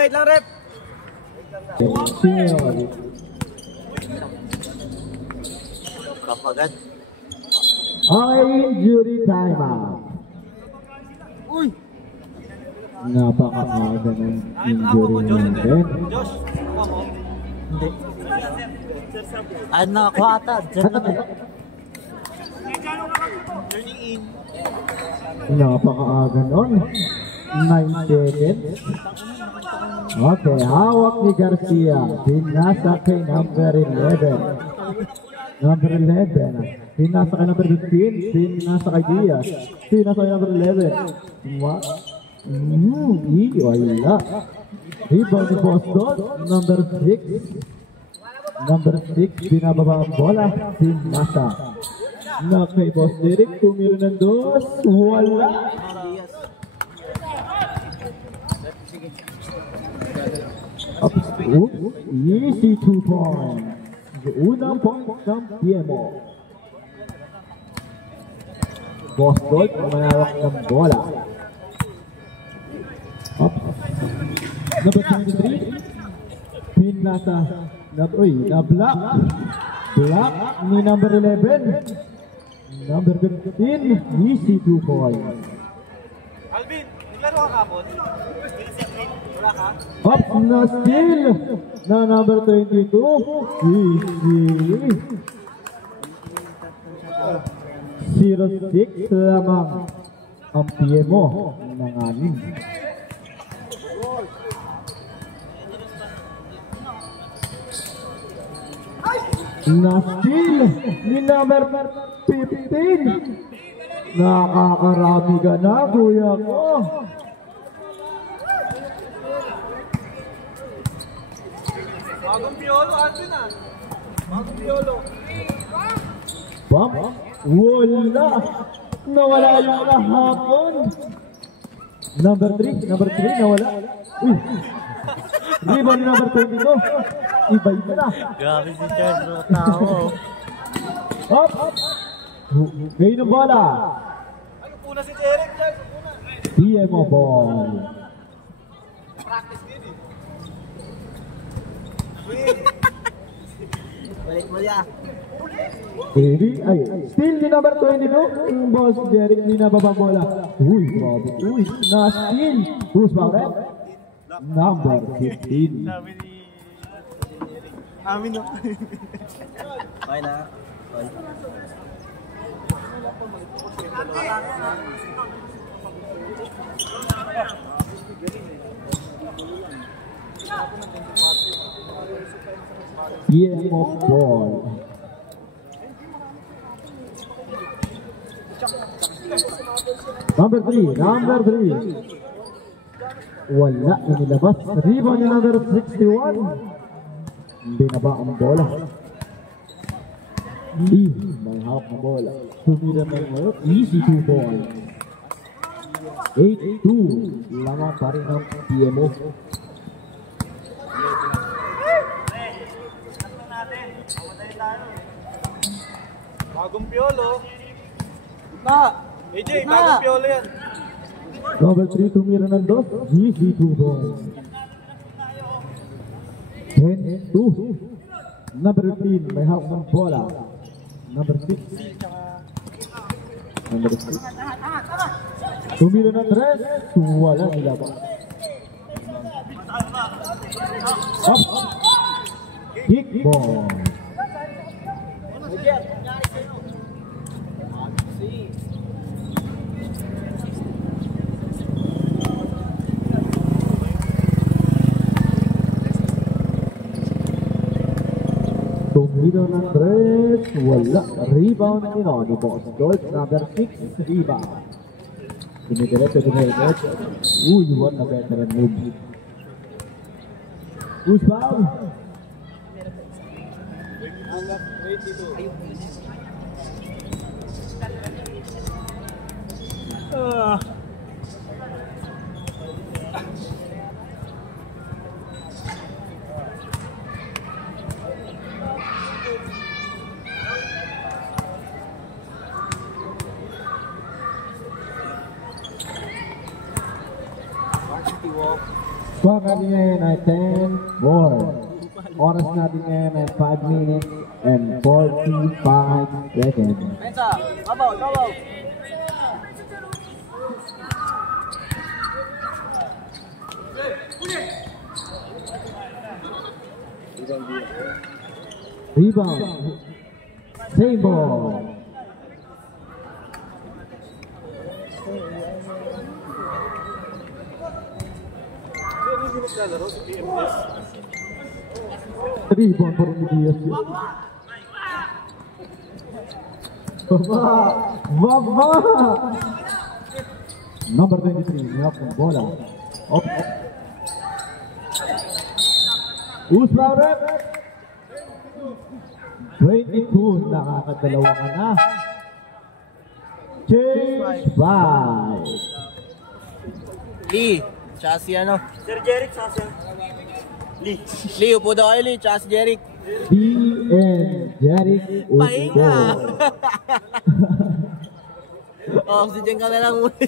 Wait lang, rep. Kapagat. Injury time out. Uy! Napakaaga ng injury natin. Josh, hindi. Ano ako ata? Turning in. Napakaaga nun. 9 seconds. Okay, hawak ni Garcia. Pinasa kay number 11. Number 11. Pinasa kay number 15. Pinasa kay Diaz. Pinasa kay number 11. What? Wala. Rebound ni Boston. Number 6. Number 6. Binababa ang bola. Pinasa. Na kay Boss Derek. Tumira ng dos. Wala. Easy 2 points. Unang point ng PMO. Boston manawak ng bola. Number 23. Pinasa. Na-block. Block ni number 11. Number 15. Easy 2 points. Alvin, naglaro ka kapon? Wala ka? Up na steal na number 22. Easy. 0-6 lamang ang PMO ng anim. Na steal ni number 15. Nakakarami ka na, kuya ko. Bagong piolo, Alvin ah. Bagong piolo. Bump. Wala. Nawala yung kahapon. Number 3. Number 3 nawala. Rebound number 22. Iba-iba na. Grabe si Charles, mga tao. Up. Ngayon ang bola. Ano puna si Derek, Charles? PMO ball. Practice din eh. Balik mo niya. Still ni number 22. Yung boss Derek ni nababang bola. Uy, grabe. Uy, na-steal. Who's foul red? Number 15. Sabi ni Amin no. Okay na. PMO ball. Number 3. Number 3. Wala inilabas. Rebound ni number 61. Binaba ang bola. May hawak na bola. Tumira na ngayon. Easy 2 points. 8-2. Lamang pa rin ang PMO. Bagong piolo. Na! AJ, bagong piolo yan. Number 3 tumira ng dos. Easy 2 points. 10-2. Number 15 may hawak ng bola. Number 6. Number 6. Tumira ng 3. Wala nilabas. Up. Kick ball. Tumira ng 3. Wala. Rebound ni Noni Boss Gold. Number 6. Rebound. Dumidiretso. Uy, what a veteran move. Who's foul? Score natin ngayon ay 10-4. Oras natin ngayon ay 5 minutes and 45 seconds. Mensa, kabaw, kabaw. Rebound. Same ball. Rebound for Medias. Baba! Number 23, nilak ng bola. Up. Usbauret! 22, nakakadalawa ka na. Change by Lee, tsaka si ano? Sir Jeric, sasa. Lee, upo daw kayo Lee, tsaka si Jeric. D and Jeric Pahinga! Usbo. Oxygen ka na lang muna.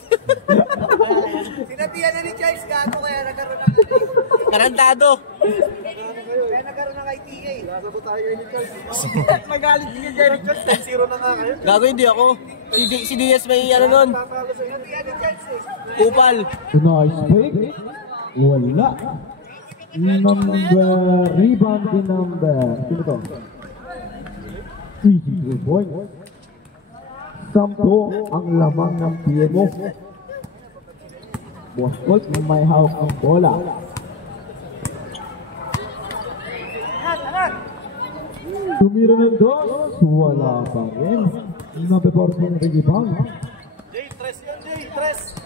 Sinabihan na ni Charles gago kaya nagkaroon ng Karantado. kaya nagkaroon ng ITA. Nasabot tayo ni Charles. Magalit si Jeric. 10-0 na nga kayo. Gago hindi ako. Si DS may ano nun. Sinabihan ni Charles eh. Upal. Nice fake. Wala. Rebound din number. Sino to? Easy 3 points. 10 ang lamang ng piye mo. Boss Colt may hawak ang bola. Tumira ng dos. Wala pa rin. Nabeporso ng rebound. Jay, tres yun Jay, tres.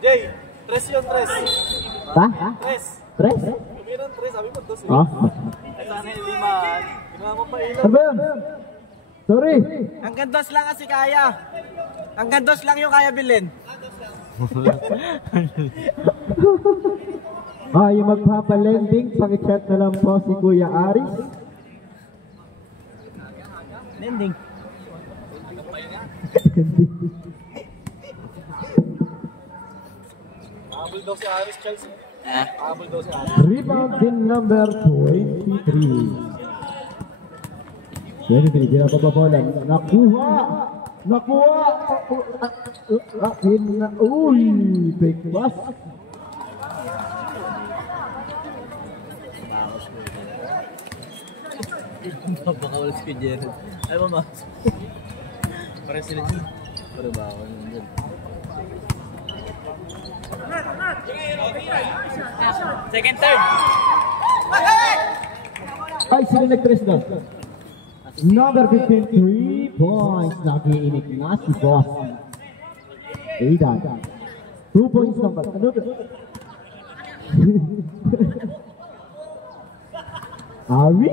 Jay, tres yun, tres. Ha? Tres. Tres? Tumirang tres, sabi mo dos eh. Ah? Sana yung lima. Ginawa mo pa ilan. Ano ba yun? Sorry. Hanggang dos lang kasi kaya. Hanggang dos lang yung kaya bilhin. Yung magpapalending, pakichat na lang po si Kuya Aris. Lending. Habol daw si Aris, Charles. Habol daw si Aris. Rebound din number 23. 23, ginapapabolan. Nakuha! Nakuha! Uy! Fake pass. Baka ulit si Jared. Ay, mama. Para sila dyan. Para ba ako nung dyan? Second turn. Ay, sila nag-press na. Number 15, 3 points. Nakiinig na si Boss. Aidan. 2 points naman. Ano ba? Awi?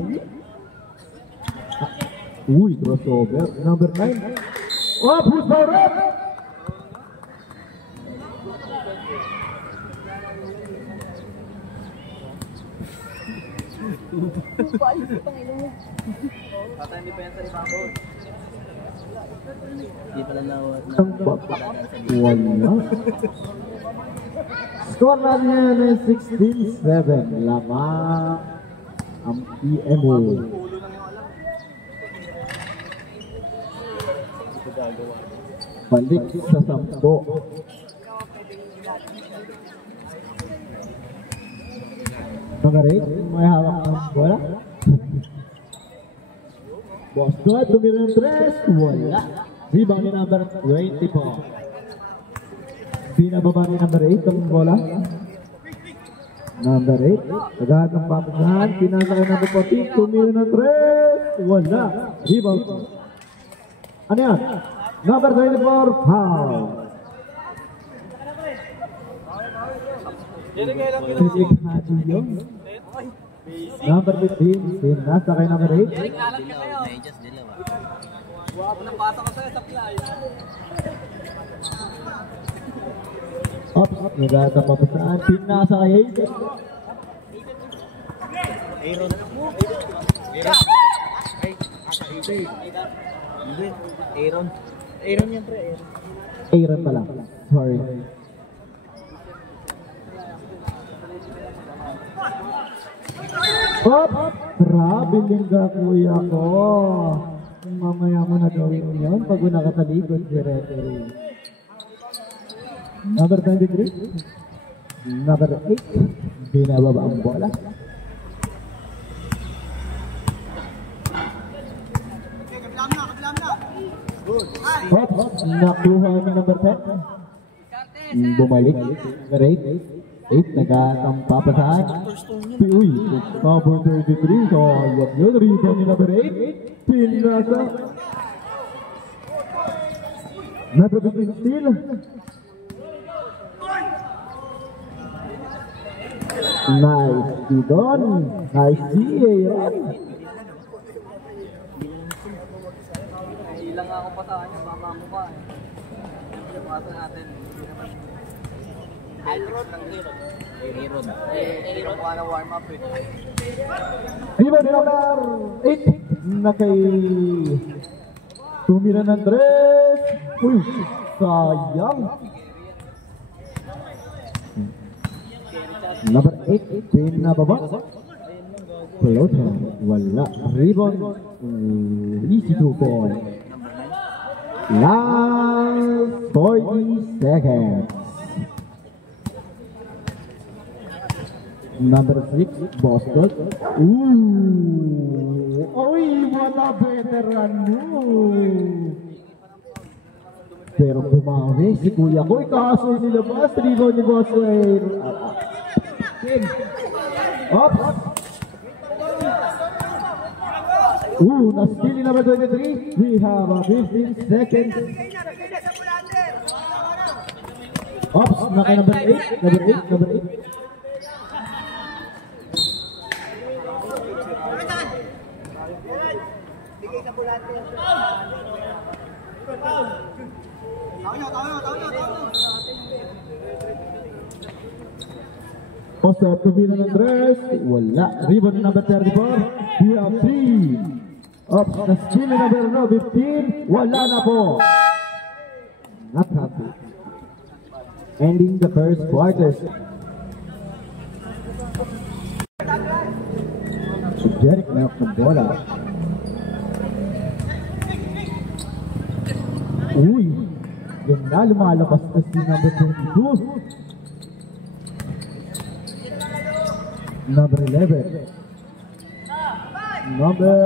Uy, crossover. Number 9. Oh, push for it! Tata, hindi pa yan sa ibabot. Hindi pala nawat na. Ang bata. Wala. Score natin ngayon ay 16-7. Lamang ang PMO. Balik sa 10. Magarit, may hawak ng bola. Boss God, tumira ng 3. Wala. Rebound ni number 20 po. Pinababa ni number 8 ang bola. Number 8. Agad ang papasahan. Pinasa kay number 14. Tumira ng 3. Wala. Rebound. Ano yan? Number 24. Foul. Patrick Hadi yun. Number 15. Pinasa kay number 8. Medyas dilaw ah. Wala nang bata ko sa'yo sa play. Up. Agad ang papasahan. Pinasa kay 8. Aaron. Aaron. Aaron yan pre. Aaron pala. Sorry. Hop! Traveling ka, kuya ko. Mamaya mo na gawin yun pag nakatalikod si referee. Number 23. Number 8. Binababa ang bola. Hop! Nakuha ni number 10. Bumalik. Number 8. Nagkatampapasahan. Uy! Number 33. So, yun. Rebound ni number 8. Pinasa. Number 15 steal. Nice Didon. Nice DA. Ilang ako pa sa kanya, baka mukha eh. Pasa natin. Iron ng Iron. Iron ko na warm up eh. Rebound number 8 na kay tumira ng 3. Uy, sayang. Number 8 pinababa. Floater, wala. Rebound, easy 2 point. Last 40 seconds. Number 6, Boston. Uy, wala veteran mo. Pero bumawi si kuya ko. Kaso nilabas. Rebound ni Boston. Up. Na-steal ni number 23. We have a 15 seconds. Ops, na kay number 8. Number 8. Post-up kumina ng dress. Wala. Rebound number 34. We have 3. Ops, na-steal ni number 15. Wala na po. Not happy. Ending the first quarter. Derek na ang bola. Uy, yan na lumalabas na si number 22. Number 11. Number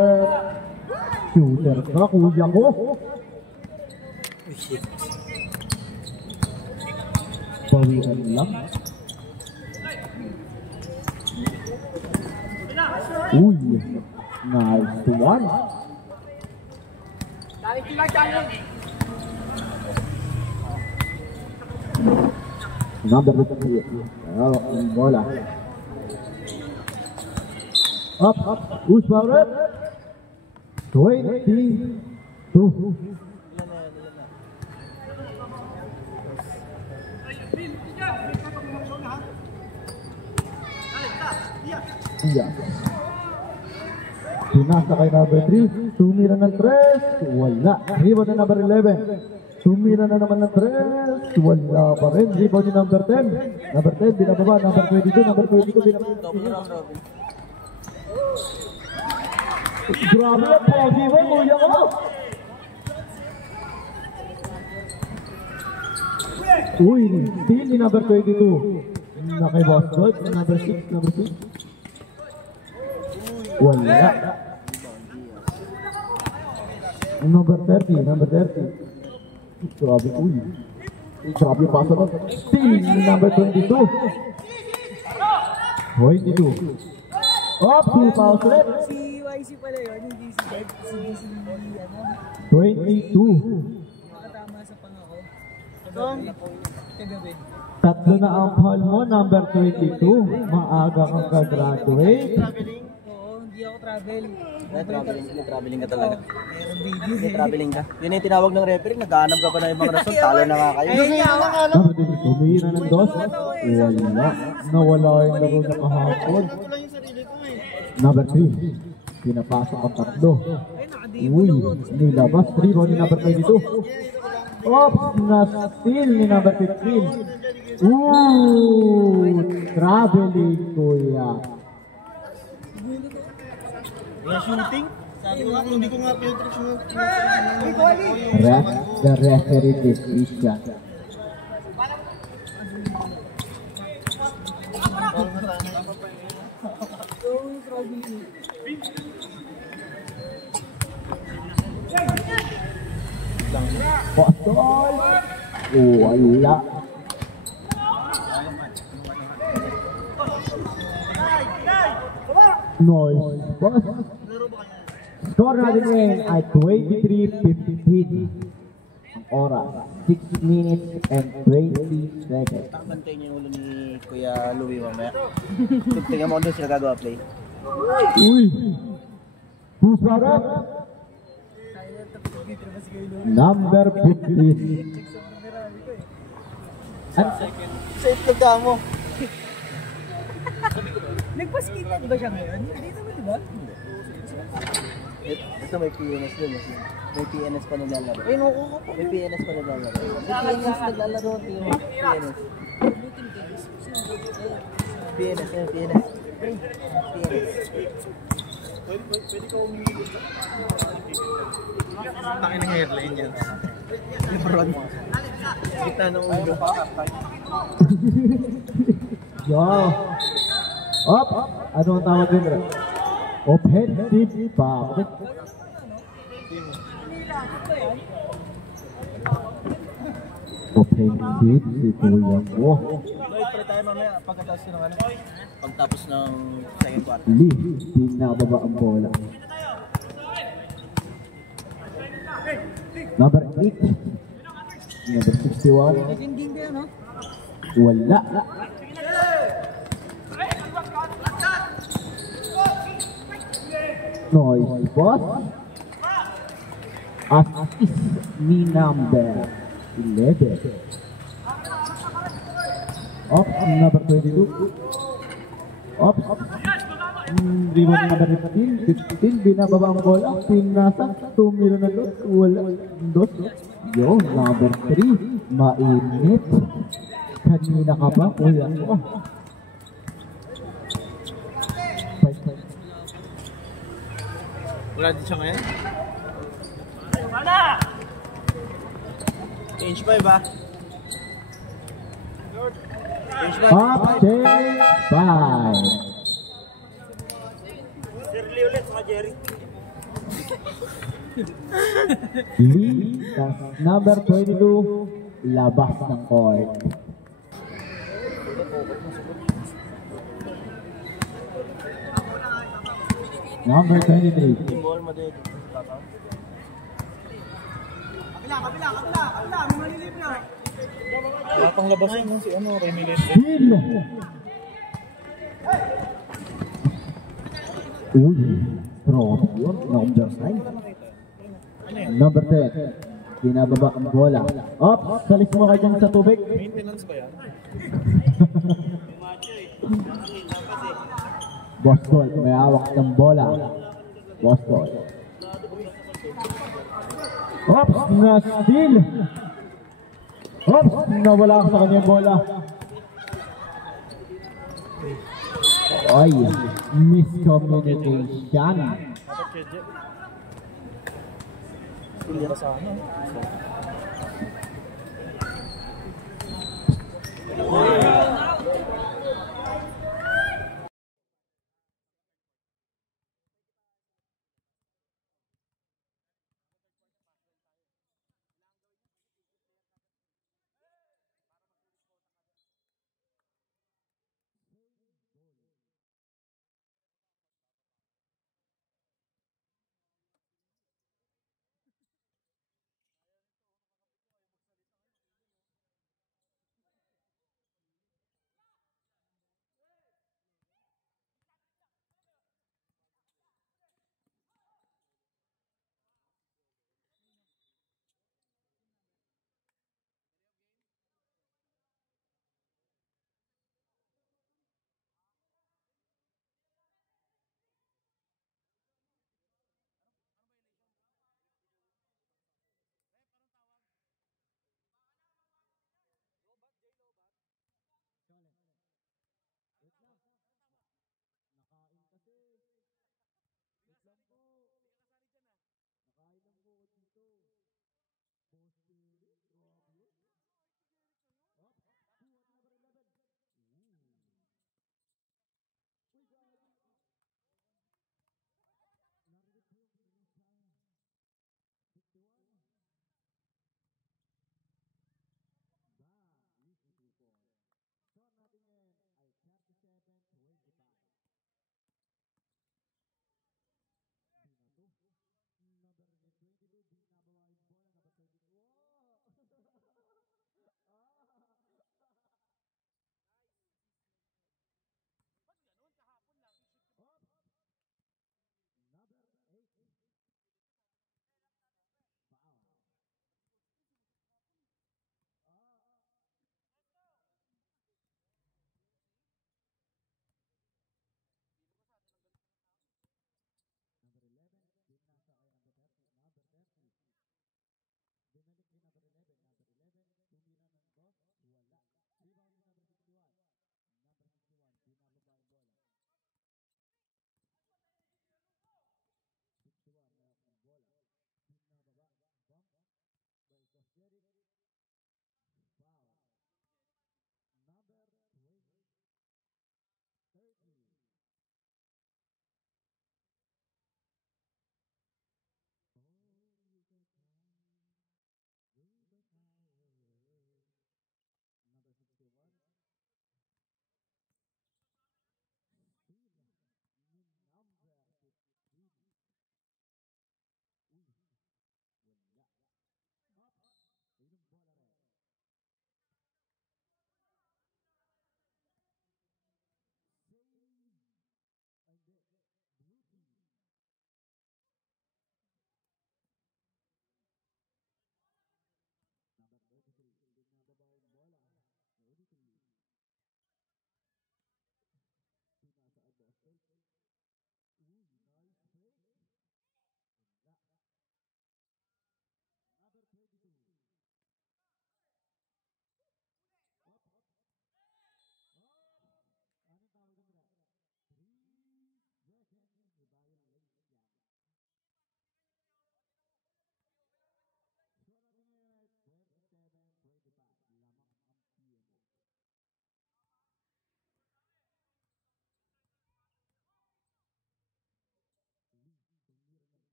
shooter ka, kuya ko. Bawian lang. Uy, nice one. Number 58. Ang bola. Up. Who's power? 22. Yeah. Pinasa kay number 3. Tumira ng 3. Wala. Rebound na number 11. Tumira na naman ng 3. Wala pa rin. Rebound ni number 10. Number 10 binababa. Number 22. Number 22 binababa. Grabe ang pogi mo, kuya ko. Uy, steal ni number 22. Na kay Boston. Number 6. Number 6. Wala. Number 30. Number 30. Grabe, uy. Grabe yung pasa doon. Steal ni number 22. 22. Up, 2,000. Si YC pala yun, hindi si Dead, si 22. Nakatama sa pangako. Kagabi. Tatlo na ang call mo, number 22. Maaga kang ka-graduate. Oo, hindi ako travel. Traveling ka talaga. Meron video. Traveling ka. Yun yung tinawag ng referee, naghahanap ka pa na yung mga rason, talo na nga kayo. Number 22, tumira ng 2. Wala. Nawala yung laro niya kahapon. Number 3. Pinapasok ang 3. Uy, nilabas. Rebound ni number 22. Oops, na-steal ni number 15. Ooh, traveling kuya. Yung shooting? Sabi ko nga, hindi ko nga Piotrix yung... The referee decision. Pasol! Wala. Noise. Boss. Score natin ngayon ay 23-15. Ang oras, 6 minutes and 20 seconds. Takbantay niyo yung ulo ni Kuya Louie mamaya. Tingnan mo kung doon sila gagawa play. Uy! Who's brought up? Number 15. Sa itlog ka mo. Nagpa-skated ba siya ngayon? Hindi naman, di ba? Ito may PNS din. May PNS pa naglalaro. Ay, no, may PNS pa naglalaro. May PNS naglalaro. PNS. PNS, PNS. Pwede ka umigil. Takin ng hairline yan. Lebron. Kita ng ulo. Yo! Up! Ano ang tawag din? Offensive pa. Offensive si Kuya mo. Lloyd, try tayo mamaya pagkatapos ng ano? Pagtapos ng second quarter. Lee, pinababa ang bola. Number 8. Number 61. Second game ba yun, no? Wala. Noise boss. Assist ni number 11. Ops, number 22. Ops. Rebound number 15. Binababa ang bola. Pinasa. Tumiro na doon. Wala. Dos. Yo, number 3. Mainit. Kanina ka ba? Kuya ko. Wala din siya ngayon? Wala! Change 5 ba? Change 5. Up, change 5. Shirley ulit sa Jerry. Lee, number 22, labas ng court. Number 23. Ball mo dito. Kabila. May malilip na. Wala pang labas yun si ano, Remy Lente. Steal! Uy, strong yun. Number 9. Number 10. Binababa ang bola. Up, salis mo ka dyan sa tubig. Maintenance ba yan? Boston, may hawak ng bola. Boston. Ops, na steal. Ops, nawala sa kanya yung bola. Ay, miscommunication. Tulya sa ano?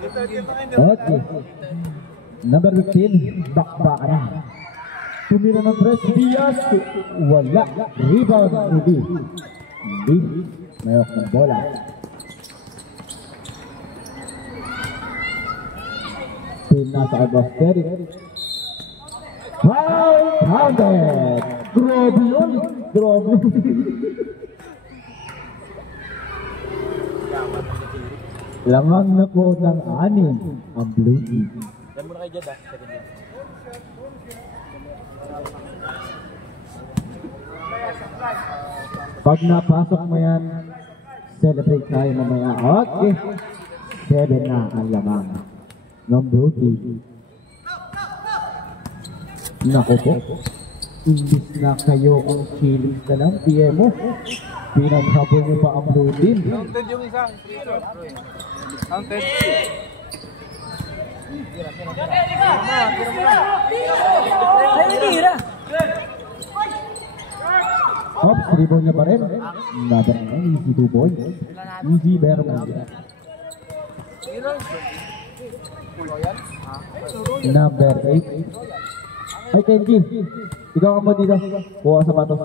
Okay. Number 15, bakbakaran. Tumira ng press, Diaz. Wala. Rebound, hindi. Hindi. Mayok ng bola. Pinasa kay Boss Derek. Pounded! Grabe yun! Grabe! Lamang na po ng 6 ang Blue Team. Dan muna kay Jed ah. Pag napasok mo yan, celebrate tayo mamaya. Okay. 7 na ang lamang ng Blue Team. Naku po. Imbis na kayo ang chillings na lang, TMO. Pinaghabol niyo pa ang Blue Team. Counted yung isa. Counted. Ay, tira. Ops, rebound niya pa rin. Number 9, easy 2 points. Easy, meron mo dyan. Number 8. Ay, Kenji. Ikaw ka mo dito. Kuha sapatos.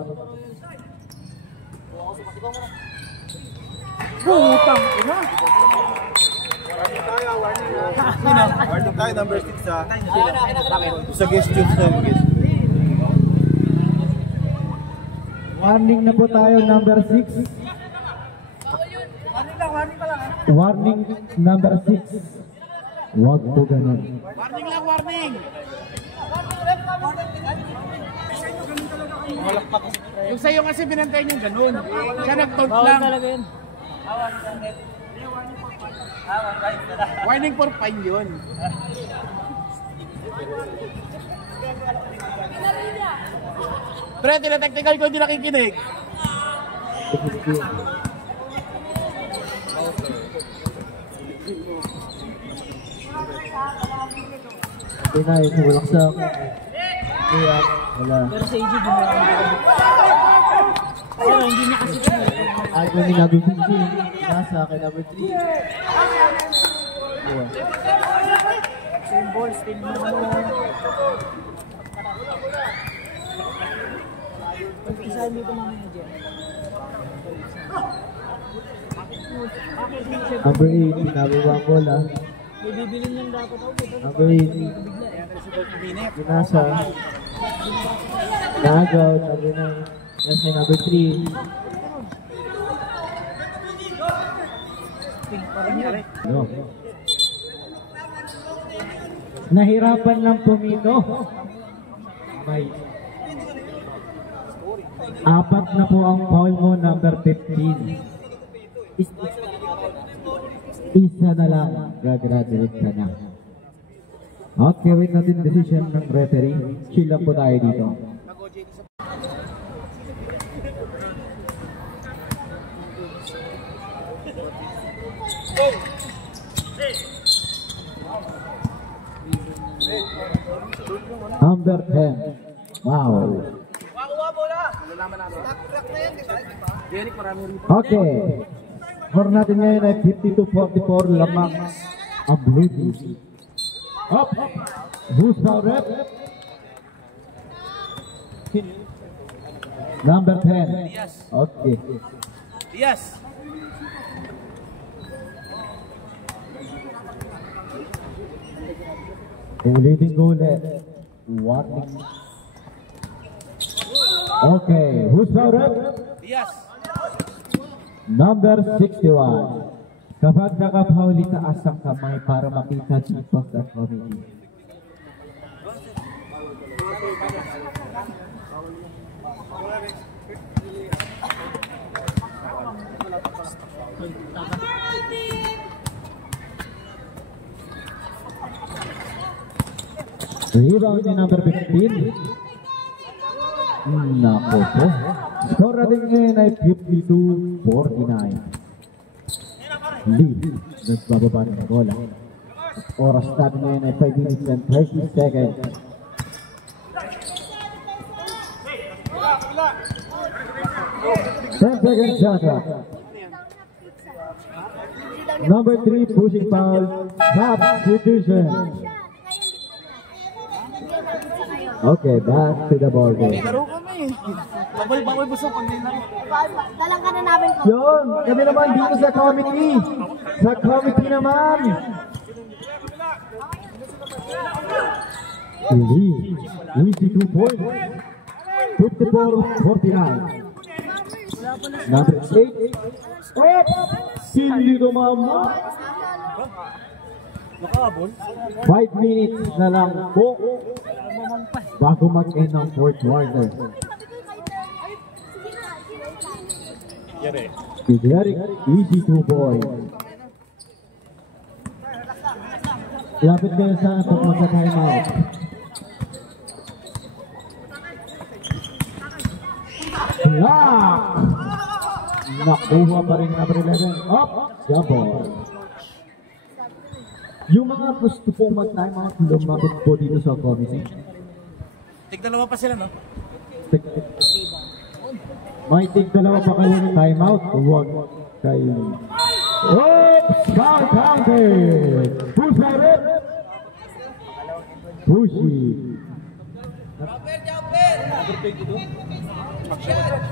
Putang ina. Warning tayo, number 6 ah. Sa guest tubes na yung guest. Warning na po tayo, number 6. Warning pa lang. Warning number 6. Huwag po ganun. Warning lang, warning. Yung sa'yo kasi binantay niyang ganun. Siya nag-taunt lang. Talaga yun. Warning for fine yun. Pre, tina-technical ko hindi nakikinig. Pinay, tulak sa akin. Kaya, wala. Pero sa AJ, di mo lang. Oh, hindi niya kasi. Ay, kung nabibigay, nasa akin number 3. Same ball, still mo. Pag-isahin mo ito mamaya dyan. Number 8, pinababa ang bola. May bibilin niyang dapat ako. Number 8, pinasa. Nag-out, number 9. Nasa number 3. No. Nahirapan lang pumito. May 4 na po ang foul mo, number 15. Isa na lang, gagraduate ka na. Okay, wait natin decision ng referee. Chill lang po tayo dito. Number 10. Wow. Okay. Score natin ngayon ay 52-44, lamang ang Blue Team. Up. Who's foul rep? Number 10. Okay. Yes. Ulitin ko ulit. Warning. Okay. Who's foul rep? Yes. Number 61. Kapag nakapauli, taas ang kamay para makita dito sa committee. Rebound ni number 15. Nako po. Score natin ngayon ay 52-49. Lead. Nagbababa ng bola. Oras natin ngayon ay 5 minutes and 30 seconds. Ten seconds shot. Number 3, pushing foul. Substitution. Okay, back to the ball game. Laro kami. Bawal busog pag may laro. Dalang ka na namin po. Yun, kami naman dito sa committee. Sa committee naman. Easy 2 points. 54-49. Number 8. Hindi tumama. 5 minutes na lang po bago mag-end ang fourth quarter. Derek, easy 2 points. Lapit kayo sa pagpunta timeout. Lock! Nakuha pa rin number 11. Up! Jumper. Yung mga gusto pong mag-timeout, lumapit po dito sa committee. Tig-dalawa pa sila, no? May tig-dalawa pa kayo ng timeout. Huwag kayo. Oops! Foul counted! Push by it! Pushy.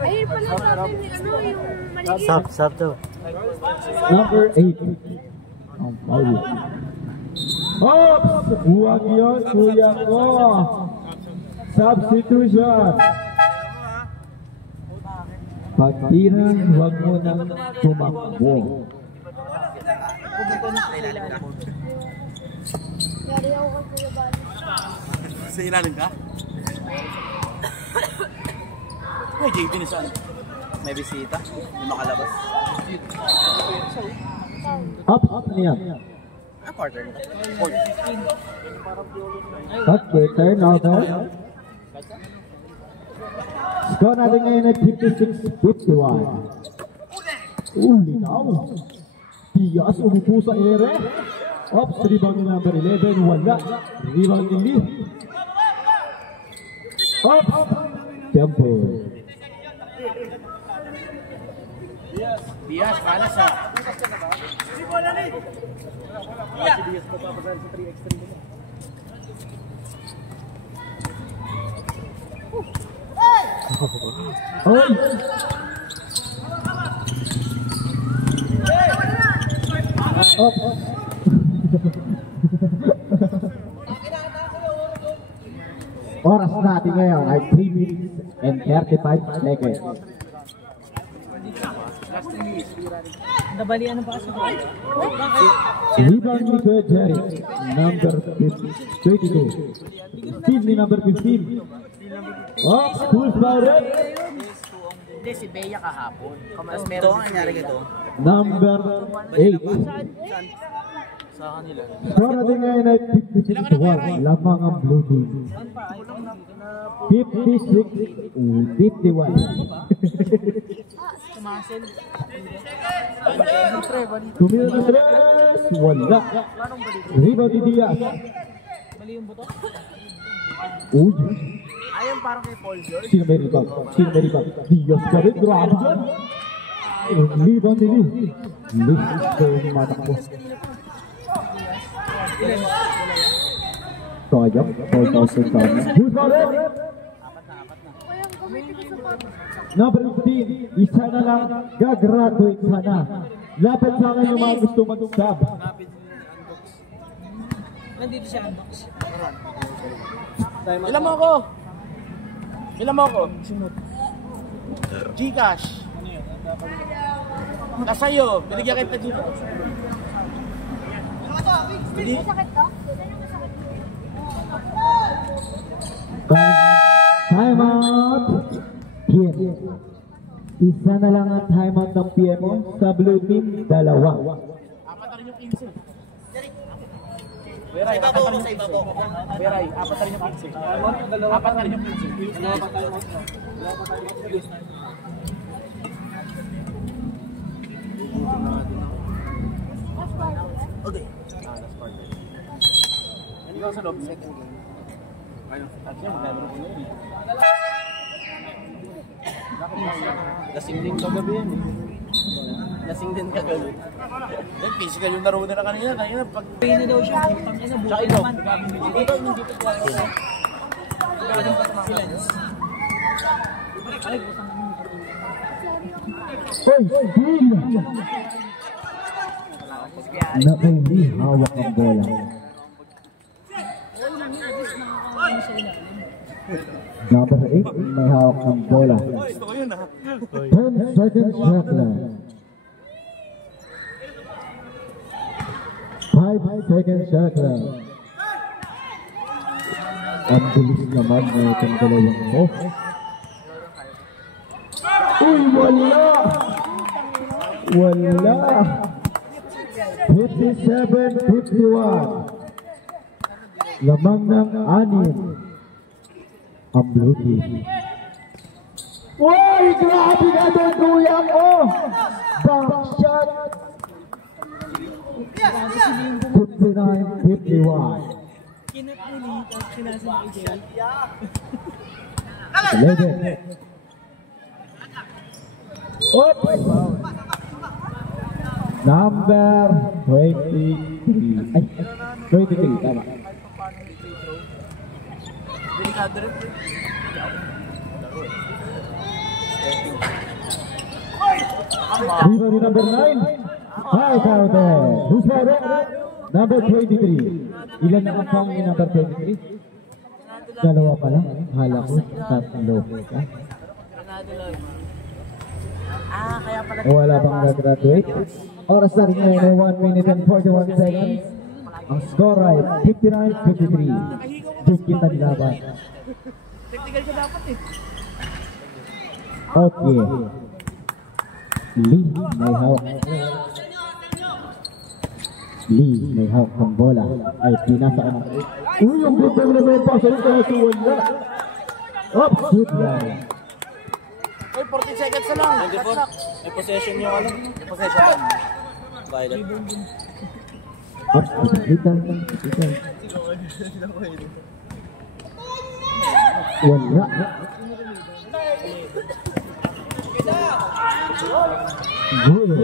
Ayun pala sabi ni ano yung maliit. Sub to. Number 8. Ang foul. Oops! Huwag yun, kuya ko. Substitution. Pagtira, huwag mo nang tumakbo. Yari ako kay Kuya Bali. Sa ilalim ka? May JP na saan? May bisita? May makalabas? Up, ano yan? Quarter na. Okay, turnover. Score natin ngayon ay 56-51. Linaw. Diaz umupo sa ere. Ops, rebound ni number 11. Wala. Rebound ni Lee. Ops. Tempo. Diaz, malas ha. Oy! Up. Oras natin ngayon ay 3 minutes and 35 seconds. Nabalian na ba kasi? Rebound ni Kuya Jerry, number 22. Steal ni number 15. Ops, pulls by Red. Hindi, si Bea kahapon. Tapos Ito meron ang nangyari kito. Number 8. Sa kanila. Score natin ngayon ay 56-1. Lamang ang blue team. 56-51. tumasin. Tumira ng tres. Wala. Rebound ni Diaz. Mali yung buto? Uy. Ayun parang kay Paul George. Sino may rebound? Sino may rebound? Diaz ka rin. Grabe dyan. Rebound ni Lee. Lee. Ito yung matakbo. Sayang. 4,000 kami. Who's got it? Number 15. Isa na lang. Gagraduate sana. Lapit sa akin yung mga gusto mag-sub. Nandito siya, Andox. Ilan mo ako? Ilan mo ako? Gcash. Nasa'yo. Binigyan kita Gcash. Hindi. Masakit to? Time out. PM. Isa na lang ang time out ng PMO. Sa blue team, 2. Apat na rin yung 15. Beray, apat na rin yung 15. Beray, apat na rin yung 15. Apat na rin yung 15. Okay. Ikaw sa loob, second game. Ayun, at siya, maglalaro ko yun. Lasing din kagabi yan eh. Lasing din ka gano'n. Physical yung laro na kanina. Pag... Pwede na daw siya. Tsaka ikaw. Steal! Hindi hawak ang bola. Number 8, may hawak ng bola. 10 seconds left lang. 5 seconds left lang. Ang bilis naman na itong dalawang mo. Uy, wala! Wala! 57-51. Lamang ng 6 ang blue team. Uy! Grabe na doon, kuya ko! Back shot! 59-51. 11. Number 23. Ay, 23, tama. Delikado rin. Rebound number 9. High counted. Who's better? Number 23. Ilan na ang pang number 23? Dalawa pa lang. Hala ko, tatlo. Kaya pala. Wala bang gagraduate? Oras na rin ngayon ay 1 minute and 41 seconds. Ang score ay 59-53. Bukit ang laban. Technical ka dapat eh. Okay. Lee, may hawak. Lee, may hawak ng bola. Ay, pinasa ka na. Uy, yung ganda mo naman yung pasal ko. Wala. Up, shoot lang. Uy, 40 seconds na lang. May possession yung ano? May possession. Violet. Up, itan. Wala. Good.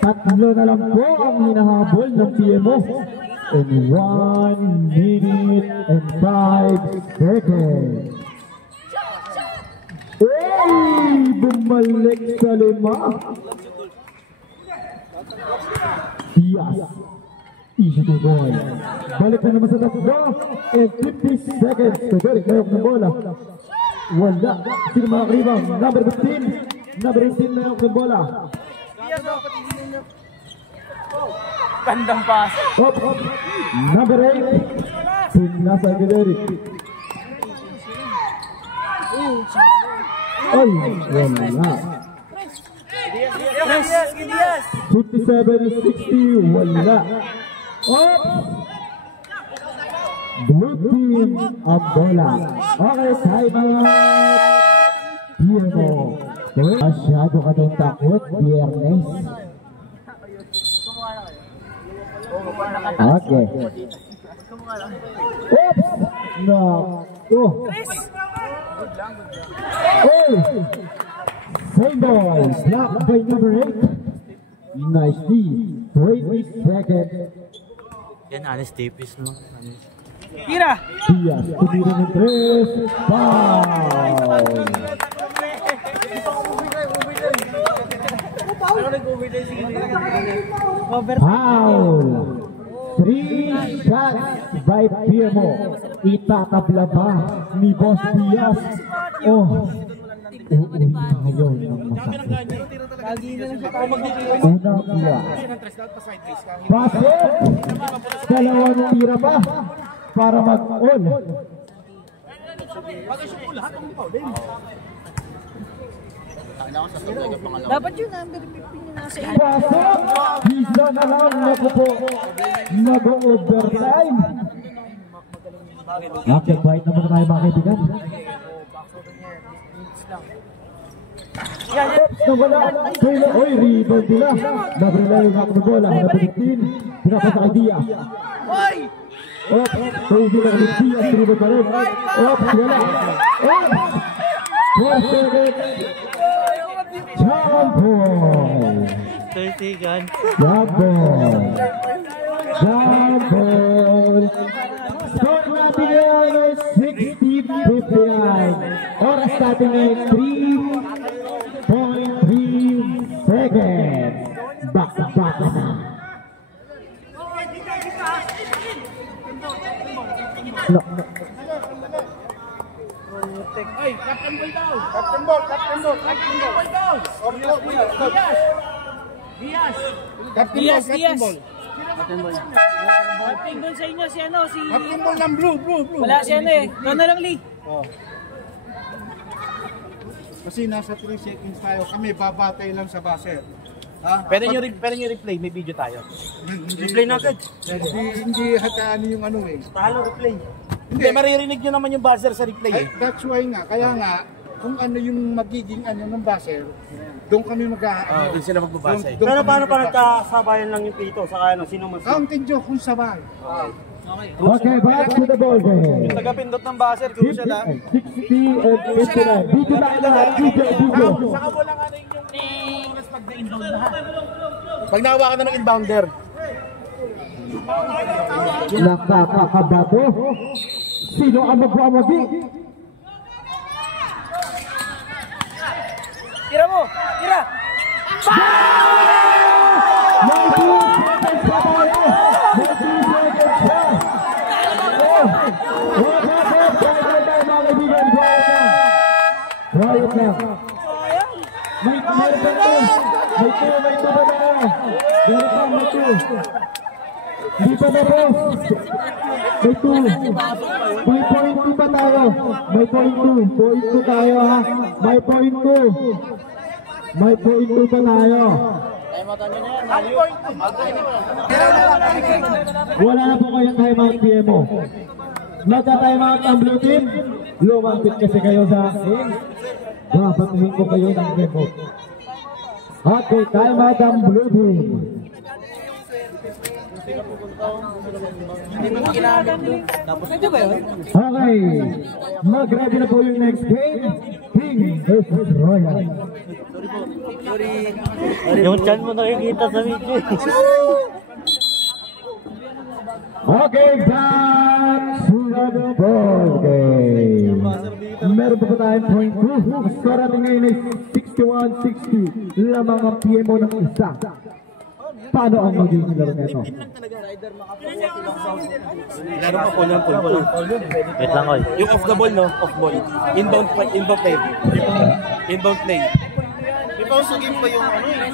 Tatlo na lang po ang hinahabol ng PMO in 1 minute and 5 seconds. Hey! Bumalik sa 5. Diaz. Easy to goal. Balik na naman sa tatlo. And 50 seconds. Pagkalik na yung bola. Wala. Sino mga rebound? Number 15. Number 15 na yung bola. Bandang pass. Up. Number 8. Pinasa Gileric. Ay, wala. 57-60, wala. Up. Blue team ang bola. Okay, time out. PMO. Masyado ka daw takot, Biernes. Okay. Oops! No. Oh. Oh! Same ball. Blocked by number 8. Nice D. 20 seconds. Yan, Anis Davis, no? Tira! Diaz, tumira ng 3. Foul! Foul! 3 shots by PMO. Itatabla ba ni Boss Diaz? Oh, uuwi tayo ng masakit. Unang tira. Pasok! Dalawang tira pa para mag-all. Dapat yun number 15 yung nasa iyo. Pasok! Isa na lang, naku po. Nag-overtime. Okay, bait naman tayo mga kaibigan. Oops, nawala. Oy, rebound nila. Nabrelay yung hakong bola. Number 15. Pinapasa kay Diaz. Oops, pwede lang ulit Diaz. Rebound pa rin. Oops, wala. Oops! 4 seconds. Jump ball. 30 gun. Jump ball. Jump ball. Score natin ngayon ay 60-59. Oras natin ay 3.3 seconds. Back na. No. Ay, Captain Ball daw. Captain Ball daw. Diaz. Captain Ball. Captain Ball sa inyo si ano, si... Captain Ball ng blue. Wala si ano eh. Ano lang, Lee? Kasi nasa 3 seconds tayo. Kami babatay lang sa buzzer. Ha? Pwede nyo replay, may video tayo. Replay na agad. Hindi hataan yung ano eh. Talo replay. Hindi, maririnig nyo naman yung buzzer sa replay eh. That's why nga. Kaya nga, kung ano yung magiging ano ng buzzer, doon kami Doon sila magbabasa eh. Pero paano pa nagkasabayan lang yung pito? Saka ano, sino mas... Counting joke kung sabay. Okay, back to the ball game. Tagapindot ng buzzer, crucial lang. 60 and 59. Dito na lahat. Dito. Saka mo lang ano yung oras pag na-inbound lahat. Pag nakawakan na ng inbounder. Nakakakabato. Sino ang magwawagi? Tira mo! Tira! May 2 seconds pa tayo. May 2 seconds pa. Quiet na. May 2 pa tayo. May 2. Hindi pa na po. May 2. May point 2 pa tayo. May point 2. Point 2 tayo ha. May point 2. May point 2 pa tayo. Wala na po kayong timeout PMO. Magka-timeout ang blue team. Lumapit kasi kayo sa akin. Babatuhin ko kayo ng remote. Okay, timeout ang blue team. Pwede ba yun? Okay, mag-ready na po yung next game. King versus Royal. Yung chan mo nakikita sa video. Okay, back to the ball game. Meron pa tayong point 2. Score natin ngayon ay 61-60. Lamang ang PMO ng isa. Paano ang magiging laro nito? Laro pa po lang. Wait lang, Koy. Yung off the ball, no? Off ball. Inbound play. Inbound play. May pausa game pa yung ano eh.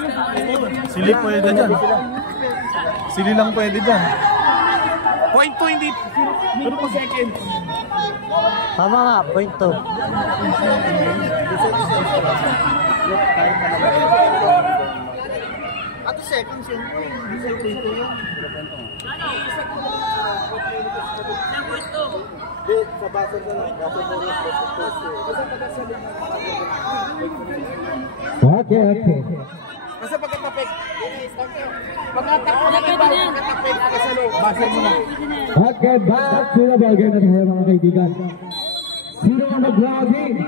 Sili pwede dyan. Sili lang pwede dyan. Point 2 hindi. 0 seconds. Tama nga, point 2. Ato seconds yun. Okay. Basta pagkatapik. Pagkatapik sa loob. Basa mo na. Okay, back to the ball game na tayo mga kaibigan. Sino ang mag-lagi?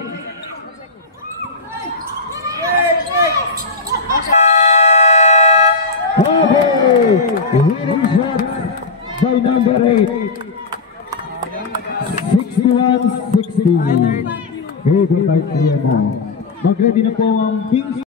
Okay, winning shot by number 8. 61-60. Good night, PMO. Mag-ready na po ang Kings.